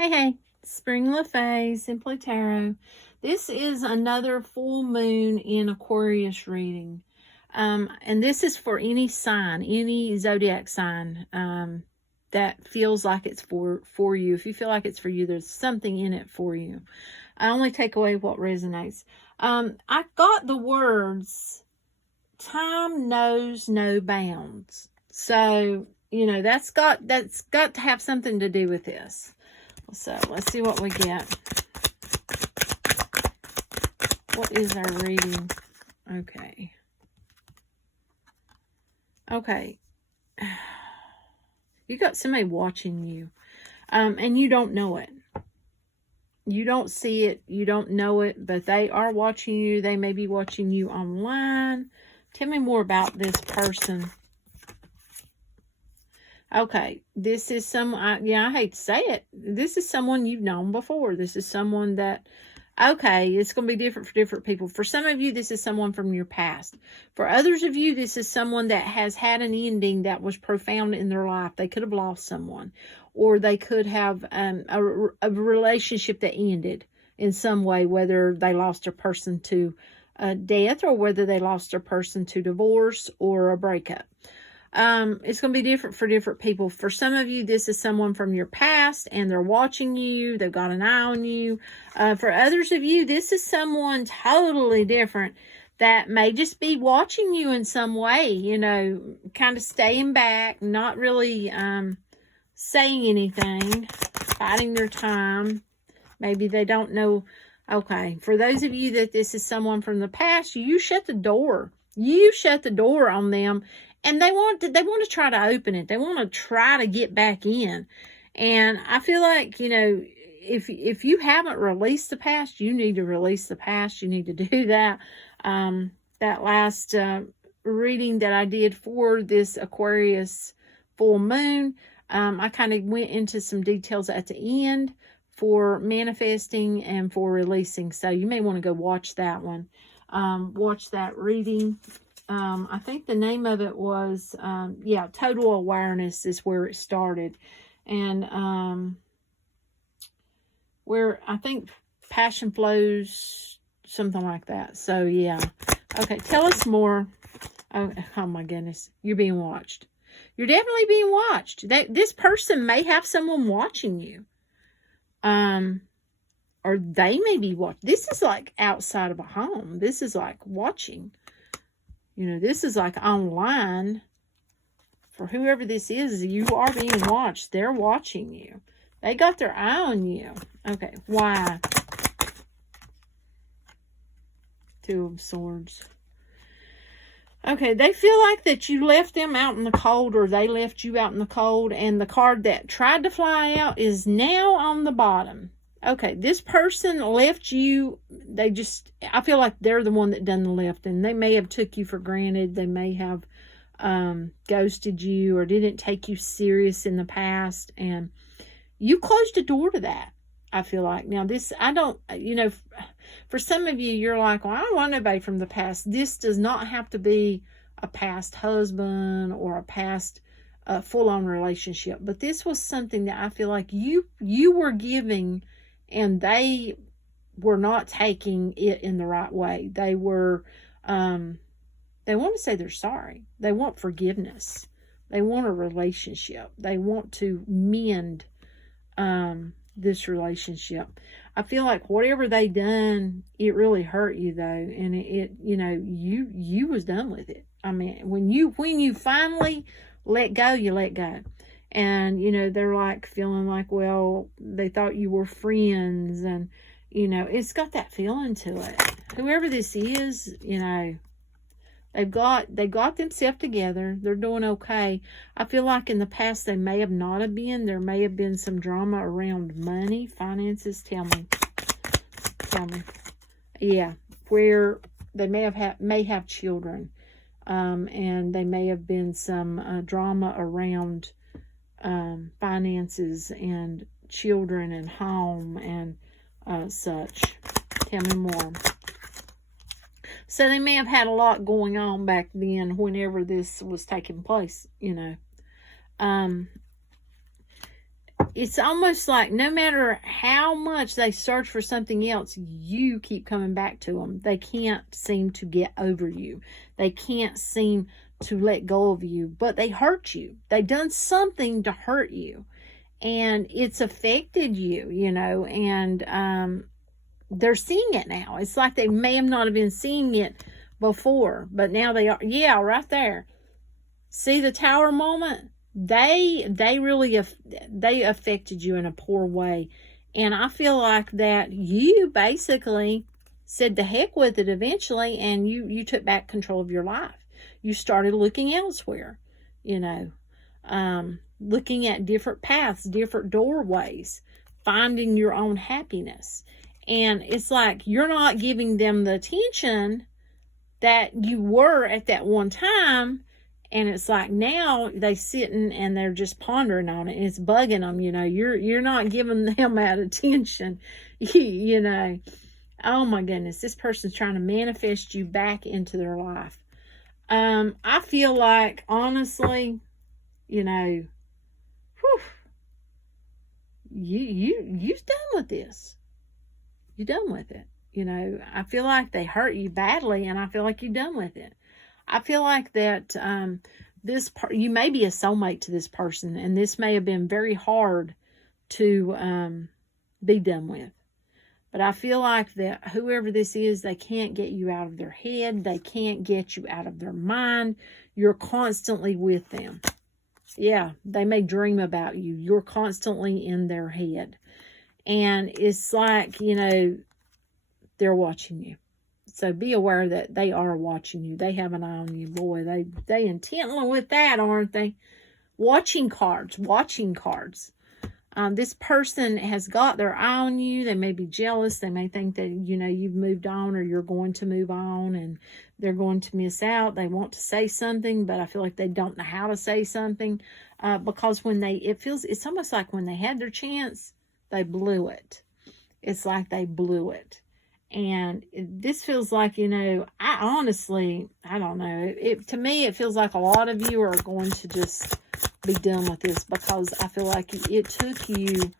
Hey, Spring LaFay, Simply Tarot. This is another full moon in Aquarius reading. And this is for any sign, any zodiac sign that feels like it's for you. If you feel like it's for you, there's something in it for you. I only take away what resonates. I got the words, time knows no bounds. So, that's got to have something to do with this. So let's see what we get. What is our reading? Okay. You got somebody watching you, and you don't know it. You don't see it. You don't know it, but they are watching you. They may be watching you online. Tell me more about this person. Okay, this is I hate to say it. This is someone you've known before. This is someone that, okay, it's going to be different for different people. For some of you, this is someone from your past. For others of you, this is someone that has had an ending that was profound in their life. They could have lost someone, or they could have a relationship that ended in some way, whether they lost a person to death, or whether they lost a person to divorce or a breakup. It's going to be different for different people. For some of you, this is someone from your past and they're watching you. They've got an eye on you. For others of you, this is someone totally different that may just be watching you in some way, kind of staying back, not really saying anything, biding their time. Maybe they don't know. Okay, for those of you that this is someone from the past, you shut the door. You shut the door on them. And they want to try to open it. They want to try to get back in. And I feel like, if you haven't released the past, you need to release the past. You need to do that. That last reading that I did for this Aquarius full moon, I kind of went into some details at the end for manifesting and for releasing. So you may want to go watch that one. Watch that reading. I think the name of it was, Total Awareness is where it started. And where I think passion flows, something like that. So, yeah. Okay, tell us more. Oh my goodness. You're being watched. You're definitely being watched. This person may have someone watching you. Or they may be watching. This is like outside of a home. This is like watching. This is like online. For whoever this is, you are being watched. They're watching you. They got their eye on you. Okay, why? Two of Swords. Okay, they feel like that you left them out in the cold, or they left you out in the cold, and the card that tried to fly out is now on the bottom. Okay, this person left you. I feel like they're the one that done the left, and they may have took you for granted. They may have ghosted you or didn't take you serious in the past, and you closed the door to that. I feel like now for some of you, you're like, well, I don't want nobody from the past. This does not have to be a past husband or a past full-on relationship, but this was something that I feel like you were giving. And they were not taking it in the right way. They were, they want to say they're sorry. They want forgiveness. They want a relationship. They want to mend this relationship. I feel like whatever they done, it really hurt you though. And you was done with it. I mean, when you finally let go, you let go. And, they're like feeling like, well, they thought you were friends. And, it's got that feeling to it. Whoever this is, they got themselves together. They're doing okay. I feel like in the past, they may have not have been. There may have been some drama around money, finances. Tell me. Yeah, where they may have children. And they may have been some drama around finances and children and home and such. Tell me more. So they may have had a lot going on back then whenever this was taking place, it's almost like no matter how much they search for something else, you keep coming back to them. They can't seem to get over you. They can't seem to let go of you, but they hurt you. They done something to hurt you, and it's affected you, you know, and they're seeing it now. It's like they may have not have been seeing it before, but now they are. Yeah, right there. See the tower moment? They really they affected you in a poor way, and I feel like that you basically said the heck with it eventually, and you took back control of your life. You started looking elsewhere, you know, looking at different paths, different doorways, finding your own happiness. And it's like you're not giving them the attention that you were at that one time. And it's like now they sitting and they're just pondering on it. And it's bugging them, you know. You're not giving them that attention, you know. Oh my goodness, this person's trying to manifest you back into their life. I feel like, honestly, you know, whew, you're done with this. You're done with it. You know, I feel like they hurt you badly, and I feel like you're done with it. I feel like that you may be a soulmate to this person, and this may have been very hard to be done with. But I feel like that whoever this is, they can't get you out of their head. They can't get you out of their mind. You're constantly with them. Yeah, they may dream about you. You're constantly in their head. And it's like, you know, they're watching you. So be aware that they are watching you. They have an eye on you. Boy, they intently with that, aren't they? Watching cards. This person has got their eye on you. They may be jealous. They may think that, you know, you've moved on or you're going to move on and they're going to miss out. They want to say something, but I feel like they don't know how to say something because it's almost like when they had their chance, they blew it. It's like they blew it. And this feels like, you know, I don't know. To me, it feels like a lot of you are going to just be done with this because I feel like it took you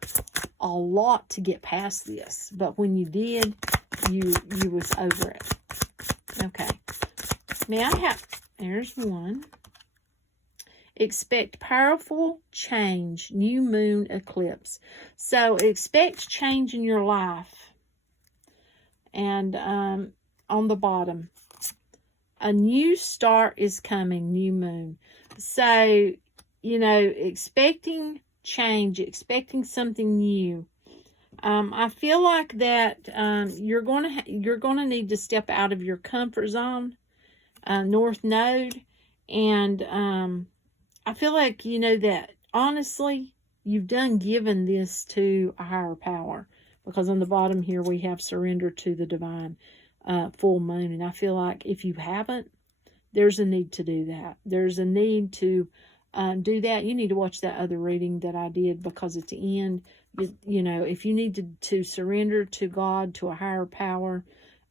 a lot to get past this. But when you did, you was over it. Okay. There's one. Expect powerful change, new moon eclipse. So expect change in your life. And on the bottom, a new start is coming, new moon. So, you know, expecting change, expecting something new. I feel like that you're gonna need to step out of your comfort zone, North Node, and I feel like, you know, that honestly you've done given this to a higher power. Because on the bottom here, we have surrender to the divine full moon. And I feel like if you haven't, there's a need to do that. There's a need to do that. You need to watch that other reading that I did because at the end, you know, if you need to surrender to God, to a higher power,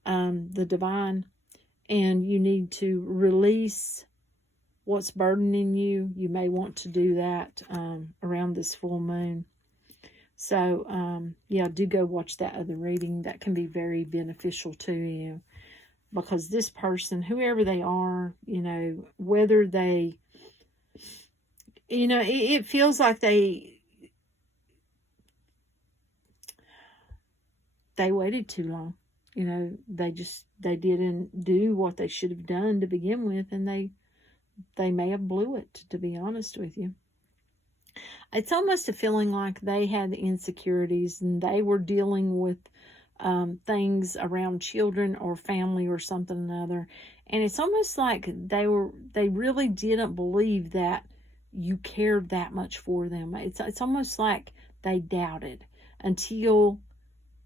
the divine, and you need to release what's burdening you, you may want to do that around this full moon. So, yeah, do go watch that other reading. That can be very beneficial to you. Because this person, whoever they are, you know, whether they, you know, it feels like they waited too long. You know, they didn't do what they should have done to begin with. And they may have blew it, to be honest with you. It's almost a feeling like they had insecurities and they were dealing with things around children or family or something or another. And it's almost like they really didn't believe that you cared that much for them. It's almost like they doubted until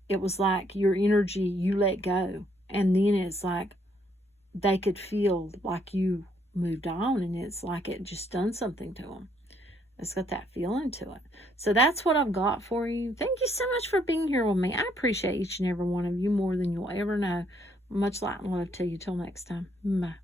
it was like your energy, you let go. And then it's like they could feel like you moved on, and it's like it just done something to them. It's got that feeling to it. So that's what I've got for you. Thank you so much for being here with me. I appreciate each and every one of you more than you'll ever know. Much light and love to you. Till next time. Bye.